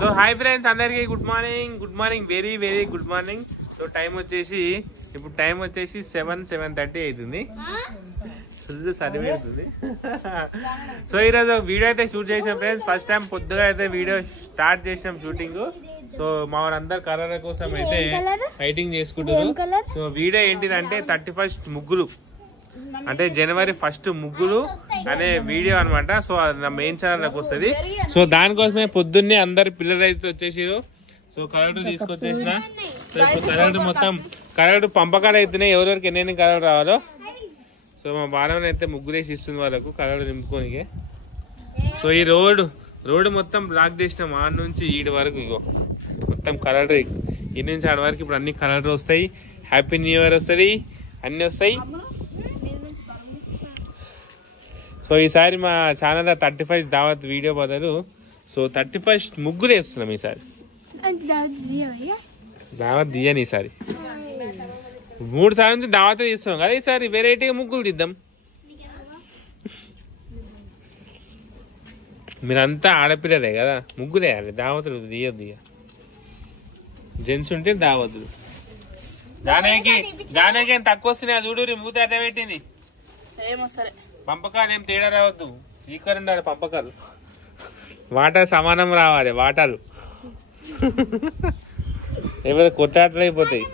So hi friends అందరికి good morning very very good morning. So time వచ్చేసి ఇప్పుడు 7:30 అవుతుంది. సర్వే అవుతుంది. సో ఈరోజు వీడియో అయితే షూట్ చేసాం ఫ్రెండ్స్. ఫస్ట్ టైం పొద్దుగా అయితే వీడియో స్టార్ట్ చేసినాం షూటింగ్. సో మా వారందరు కలర్ కోసం అయితే ఫైటింగ్ చేసుకుంటారు. సో వీడియో ఏంటిదంటే 31st ముగ్గులు అంటే January 1st ముగ్గులు అనే వీడియో అనమాట. సో అది నా మెయిన్ ఛానల్కి వస్తుంది. సో దానికోసమే పొద్దున్నే అందరు పిల్లలు అయితే వచ్చేసారు. సో కలర్ తీసుకొచ్చేసిన. సో ఇప్పుడు కలర్ మొత్తం కలర్ పంపకాలు అవుతున్నాయి. ఎవరెవరికి ఎన్ని కలర్ రావాలో. సో మా బాలమని అయితే ముగ్గురు వేసి ఇస్తుంది వాళ్ళకు కలర్ నింపుకోనికి. సో ఈ రోడ్డు మొత్తం బ్లాక్ చేసినాం ఆడ నుంచి ఈడ వరకు. ఇగో మొత్తం కలర్ ఇటు నుంచి ఆడ వరకు ఇప్పుడు అన్ని కలర్ వస్తాయి. హ్యాపీ న్యూ ఇయర్ వస్తుంది, అన్ని వస్తాయి. సో ఈసారి మా ఛానల్ 31st దావత్ వీడియో బదులు సో 31st ముగ్గురు వేస్తున్నాం. ఈసారి దావత్ దియని ఈసారి 3 సార్లు నుంచి దావత్ తీస్తున్నాం కదా. ఈసారి వెరైటీగా ముగ్గులు తీద్దాం. మీరంతా ఆడపిల్లలే కదా, ముగ్గులే దావతులు దియ్య జెంట్స్ ఉంటే దావతులు. జానకి తక్కువ వస్తున్నాయి చూడు. మూత అట్ట పెట్టింది. పంపకాలు ఏం తేడా రావద్దు, ఈక్వల్ ఉండాలి పంపకాలు. వాటర్ సమానం రావాలి వాటాలు. లేకపోతే కొట్టాటలు అయిపోతాయి.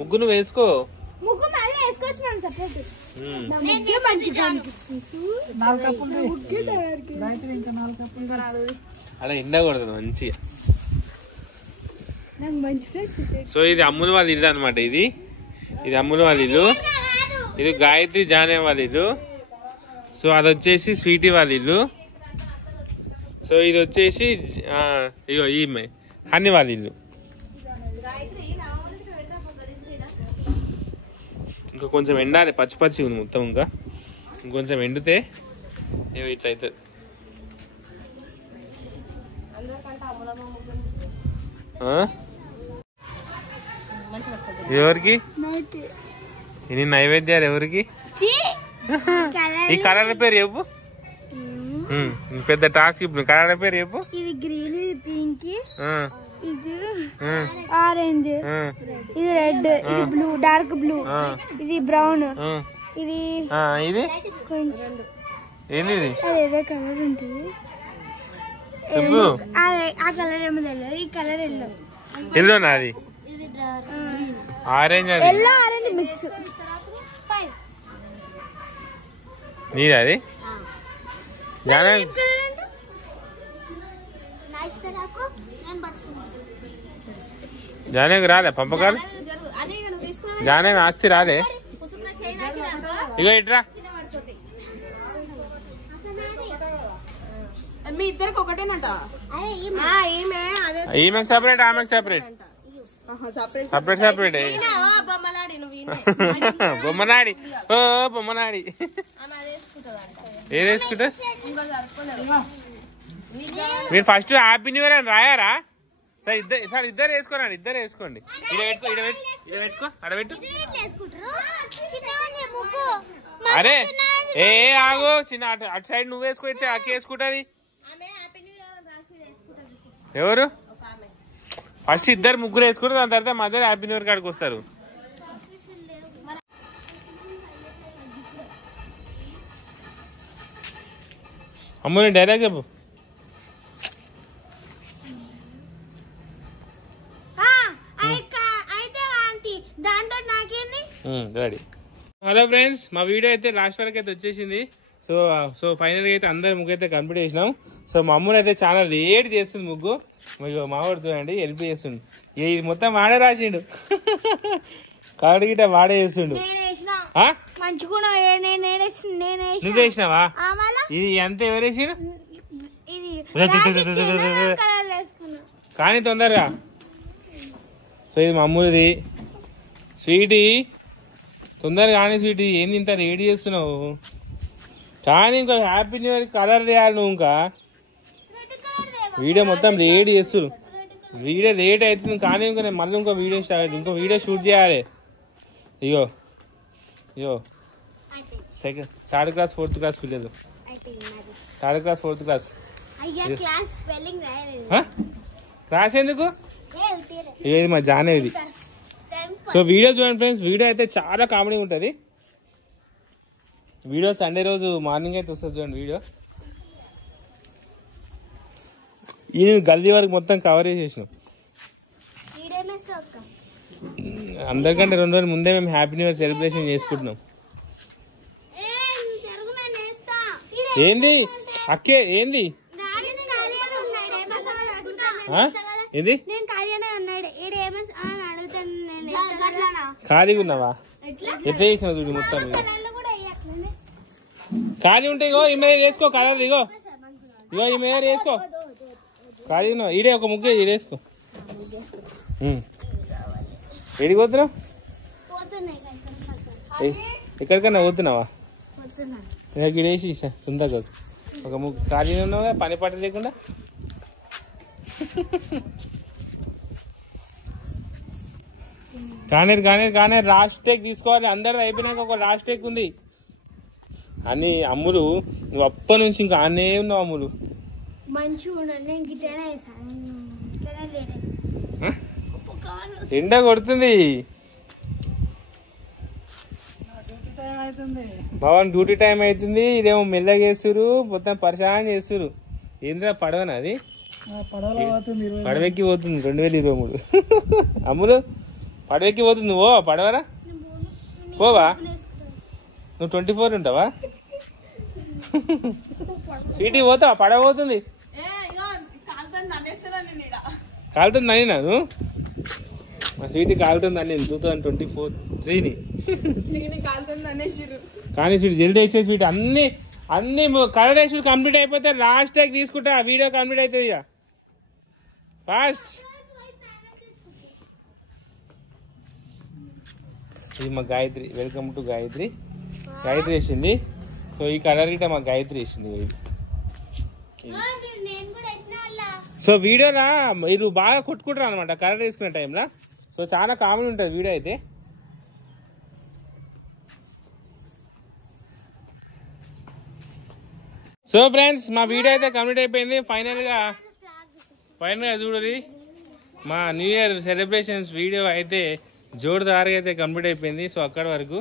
ముగ్గు నువ్వు వేసుకో. అలా ఎండకూడదు మంచిగా. సో ఇది అమ్ముల వాళ్ళ ఇల్లు అనమాట. ఇది అమ్ముల వాళ్ళ ఇల్లు. ఇది గాయత్రి జానే వాళ్ళ ఇల్లు. సో అది వచ్చేసి స్వీటీ వాళ్ళ ఇల్లు. సో ఇది వచ్చేసి ఇగో ఈమె హన్ని వాళ్ళ ఇల్లు. ఇంకా కొంచెం ఎండాలి, పచ్చి ఉంది మొత్తం. ఇంకా ఇంకొంచెం ఎండితే ఇట్లా అవుతుంది. ఎవరికి ఇన్ని నైవేద్యాలు ఎవరికి? ఈ కలర్ పేరు చెప్పు. పెద్ద టాస్క్ ఇప్పుడు కలర్ పేరు చెప్పు. ఇది గ్రీన్, ఇది పింక్, ఇది ఆరెంజ్, ఇది రెడ్, ఇది బ్లూ, డార్క్ బ్లూ, ఇది బ్రౌన్, ఇది ఏంది అదేదో కలర్ ఉంటుంది. ఆ కలర్ ఏమో తెలియదు. ఈ కలర్ ఎల్లోనా? అది ఆరెంజ్. Yellow orange mix. నీది అది? జానేకి రాలే పంపకాలు? జానే ఆస్తి రాలే? ఇగో ఇట్రా. మీ ఇద్దరికి ఒకటేనట. ఈమెకి సపరేట్, ఆమెకి సపరేట్. సపరేట్ బొమ్మనాడి. ఓ బొమ్మనాడి ఏది వేసుకుంటా? మీరు ఫస్ట్ హ్యాపీ న్యూ ఇయర్ అని రాయారా? సార్ ఇద్దరు వేసుకోరండి. ఇద్దరు వేసుకోండి. పెట్టుకో అడబెట్టు. అరే ఏ ఆగు చిన్న అటు సైడ్ నువ్వు వేసుకో, ఇటు సైడ్ అక్కి వేసుకుంటుంది. ఎవరు? ఫస్ట్ ఇద్దరు ముగ్గురు వేసుకుంటారు, దాని తర్వాత మధ్యలో హ్యాపీ న్యూ ఇయర్ కాడికి వస్తారు. అమ్మ నేను డైలాగ్ చెప్పు. రెడీ. హలో ఫ్రెండ్స్, మా వీడియో అయితే లాస్ట్ వరకు అయితే వచ్చేసింది. సో ఫైనల్ గా అయితే అందరు ముగ్గు అయితే కంప్లీట్ చేసినాం. సో మా అమ్ములు అయితే చాలా లేట్ చేస్తుంది ముగ్గు. మావాడు చూడండి హెల్ప్ చేస్తుండు. ఇది మొత్తం వాడే రాసిండు. కార్డు గిట్ట వాడే చేస్తుండు. నువ్వు వేసినావా? ఇది ఎంత ఎవరు వేసిండు? కానీ తొందరగా. సో ఇది మా అమ్ములది. స్వీటీ తొందరగా కానీ స్వీటీ ఏంది ఇంత రెడీ చేస్తున్నావు? కానీ ఇంకా హ్యాపీ న్యూ ఇయర్ కలర్ వేయాలి నువ్వు. ఇంకా వీడియో మొత్తం రెడీ చేస్తు. వీడియో లేట్ అవుతుంది కానీ ఇంకా నేను మళ్ళీ ఇంకో వీడియో షూట్ చేయాలి. ఇగో 3rd క్లాస్ 4th క్లాస్ పిల్లలు third class fourth class class ఎందుకు ఇది మా జానే ఇది. సో వీడియో చూడండి ఫ్రెండ్స్, వీడియో అయితే చాలా కామెడీ ఉంటుంది. వీడియో సండే రోజు మార్నింగ్ అయితే వస్తుంది చూడండి వీడియో. ఈ గల్లీ వరకు మొత్తం కవర్ చేసేసినాం. అందరికంటే 2 రోజుల ముందే మేము హ్యాపీ న్యూ ఇయర్ సెలబ్రేషన్ చేసుకుంటున్నాం. ఏంది అక్కే ఏంది ఏంది ఖాళీగా ఉన్నావా? ఎట్లా చేసినావు చూడు మొత్తం ఖాళీ ఉంటే ఇగో ఈ మీద వేసుకో కలర్. ఇగో ఇగో ఈ మీద వేసుకో ఖాళీ ఉన్నావు. ఈడే ఒక ముగ్గు ఈడేసుకో. ఏడికి పోతున్నావు? ఎక్కడికన్నా పోతున్నావా? గిడేసి తొందరగా ఒక ముగ్గు ఖాళీ ఉన్నావుగా పని పాట లేకుండా. కానీ లాస్ట్ టేక్ తీసుకోవాలి. అందరిది అయిపోయినాక ఒక లాస్ట్ టేక్ ఉంది అని. అమ్ములు నువ్వు అప్పటి నుంచి ఇంకా ఆనే ఉన్నావు. అమ్ములు ఎండ కొడుతుంది. భవన్ డ్యూటీ టైం అవుతుంది. ఇదేమో మెల్లగా చేస్తురు, మొత్తం పరిశాన్ చేస్తురు. ఏంద్రా పడవనా అది? పడవెక్కి పోతుంది 2023. అమ్ములు పడవెక్కి పోతుంది. ఓ పడవరా పోవా? నువ్వు 24 ఉంటావా? సిటీ పోతావా? పడవ పోతుంది. కాలుతుంది అని నాను మా సీటీ కాలుతుంది అని 2024 కానీ స్వీట్ జల్దీ వచ్చే స్వీట్ అన్ని కలర్ వేసి కంప్లీట్ అయిపోతే లాస్ట్ టైక్ తీసుకుంటా. వీడియో కంప్లీట్ అవుతుంది ఇక ఫాస్ట్. ఇది మా గాయత్రి. Welcome to Gayatri. గాయత్రి వేసింది. సో ఈ కలర్ గిట్ట మా గాయత్రి వేసింది. సో వీడియోలా మీరు బాగా కొట్టుకుంటారు అనమాట కలర్ వేసుకునే టైంలో. సో చాలా కామెడీ ఉంటుంది వీడియో అయితే. సో ఫ్రెండ్స్ మా వీడియో అయితే కంప్లీట్ అయిపోయింది. ఫైనల్ గా చూడండి మా న్యూ ఇయర్ సెలబ్రేషన్స్ వీడియో అయితే జోరుదారుగా అయితే కంప్లీట్ అయిపోయింది. సో అక్కడి వరకు